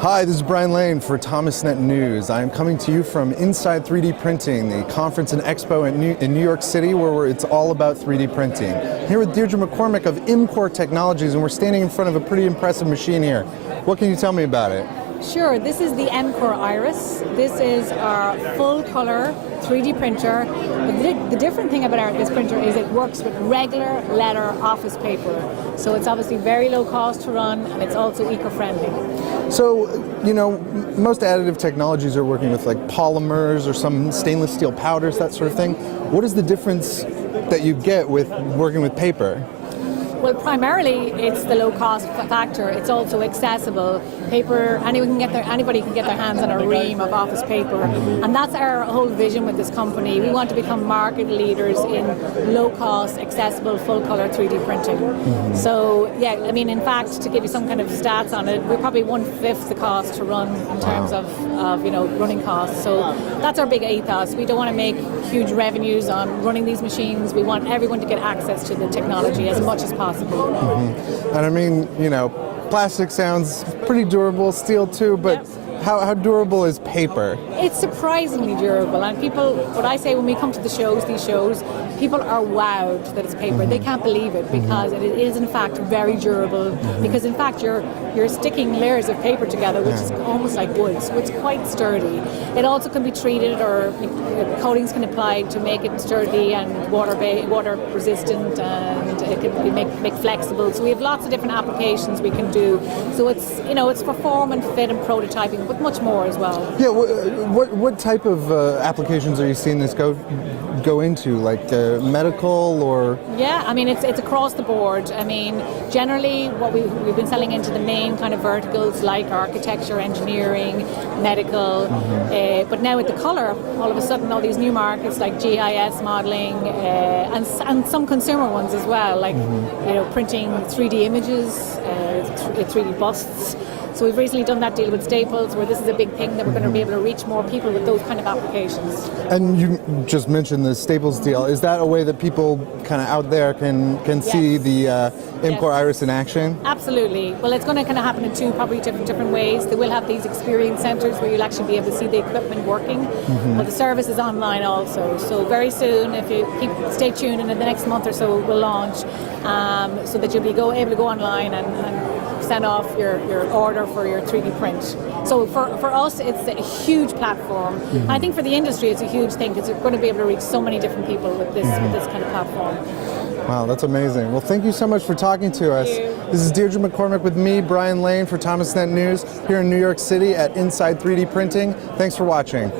Hi, this is Brian Lane for ThomasNet News. I am coming to you from Inside 3D Printing, the conference and expo in New York City, where it's all about 3D printing. I'm here with Deirdre MacCormack of Mcor Technologies, and we're standing in front of a pretty impressive machine here. What can you tell me about it? Sure, this is the Mcor Iris. This is our full-color 3D printer. The different thing about this printer is it works with regular leather office paper. So it's obviously very low cost to run, and it's also eco-friendly. So, you know, most additive technologies are working with like polymers or some stainless steel powders, that sort of thing. What is the difference that you get with working with paper? Well, primarily it's the low cost factor. It's also accessible. Paper, anybody can get their hands on a ream of office paper. And that's our whole vision with this company. We want to become market leaders in low cost, accessible, full color 3D printing. So yeah, I mean, in fact, to give you some kind of stats on it, we're probably 1/5 the cost to run in terms of running costs. So that's our big ethos. We don't want to make huge revenues on running these machines. We want everyone to get access to the technology as much as possible. And I mean, you know, plastic sounds pretty durable, steel too, but Yep. How durable is paper? It's surprisingly durable, and people, what I say when we come to these shows, people are wowed that it's paper. They can't believe it because it is in fact very durable, because in fact you're sticking layers of paper together, which is almost like wood, so it's quite sturdy. It also can be treated, or coatings can apply to make it sturdy and water resistant, and it can be make flexible. So we have lots of different applications we can do. So it's for form and fit and prototyping, but much more as well. Yeah, what type of applications are you seeing this go into, like medical or? Yeah, I mean it's across the board. I mean generally what we've been selling into the main kind of verticals like architecture, engineering, medical, but now with the color, all of a sudden all these new markets like GIS modeling and some consumer ones as well, like printing 3D images, 3D busts. So we've recently done that deal with Staples, where this is a big thing that we're going to be able to reach more people with those kind of applications. And you just mentioned the Staples deal. Is that a way that people kind of out there can see the Mcor Iris in action? Absolutely. Well, it's going to kind of happen in two probably different ways. They will have these experience centers where you'll actually be able to see the equipment working, but the service is online also. So very soon, if you stay tuned, and in the next month or so we'll launch, so that you'll be able to go online and send off your order for your 3D print. So for us, it's a huge platform. And I think for the industry, it's a huge thing because we're going to be able to reach so many different people with this kind of platform. Wow, that's amazing. Well, thank you so much for talking to us. This is Deirdre MacCormack with me, Brian Lane, for ThomasNet News here in New York City at Inside 3D Printing. Thanks for watching.